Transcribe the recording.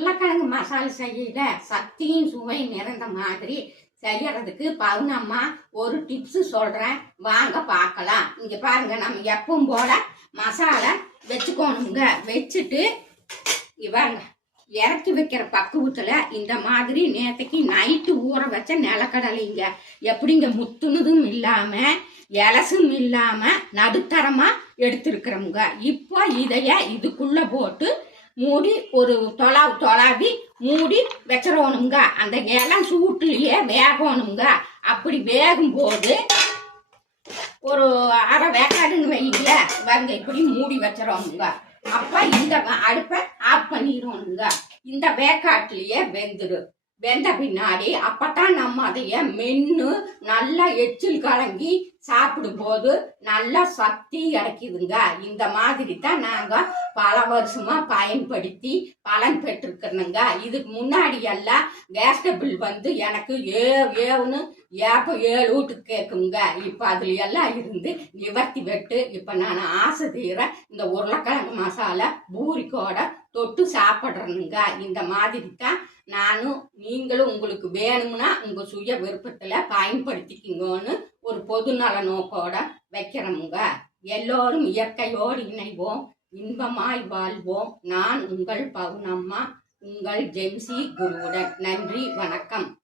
உருளைக்கிழங்கு மசாலா செய்யல. சக்தியும் சுவை நிறைந்த மாதிரி செய்யறதுக்கு பவுனம்மா ஒரு டிப்ஸ் சொல்றேன். வாங்க பார்க்கலாம். இங்க பாருங்க நம்ம எப்பவும் போல மசாலா வச்சுக்கோணுங்க. வச்சுட்டு பாருங்க இறக்கி வைக்கிற பக்குவத்துல இந்த மாதிரி நேற்றுக்கு நைட்டு ஊற வச்ச நிலக்கடலைங்க. எப்படிங்க? முத்துனதும் இல்லாம இலசும் இல்லாம நடுத்தரமா எடுத்திருக்கிறோமுங்க. இப்போ இதைய இதுக்குள்ள போட்டு மூடி ஒரு தொலா தொலாவி மூடி வச்சிடணுங்க அந்த இலம் சூட்டுலயே வேகணுங்க அப்படி வேகும்போது ஒரு அரை வேக்காடுன்னு வைங்கள வந்து இப்படி மூடி வச்சிடணுங்க அப்போ இந்த அடுப்பை ஆஃப் பண்ணிடணுங்க இந்த வேக்காட்டுலயே வெந்துடும். வெந்த பின்னாடி அப்பதான் நம்ம அதைய மென்னு நல்லா எச்சில் கலங்கி சாப்பிடும்போது நல்லா சக்தி கிடைக்குதுங்க இந்த மாதிரி தான் நாங்க பல வருஷமா பயன்படுத்தி பலன் பெற்றிருக்கிறோங்க இதுக்கு முன்னாடி எல்லாம் கேஸ் டபிள் வந்து எனக்கு ஏ ஏவுன்னு ஏப்ப ஏழு வீட்டுக்கு கேட்குங்க. இப்போ அதுல எல்லாம் இருந்து நிவர்த்தி வெட்டு. இப்போ நான் ஆசை தீர இந்த உருளைக்கிழங்கு மசாலா பூரிக்கோட தொட்டு சாப்பிட்றனுங்க. இந்த மாதிரி தான் நானும் நீங்களும் உங்களுக்கு வேணும்னா உங்கள் சுய விருப்பத்தில் பயன்படுத்திக்கிங்கன்னு ஒரு பொதுநல நோக்கோட வைக்கிறோமுங்க. எல்லோரும் இயற்கையோடு இணைவோம். இன்பமாய் வாழ்வோம். நான் உங்கள் பவுனம்மா உங்கள் ஜெம்சி குருவுடன். நன்றி வணக்கம்.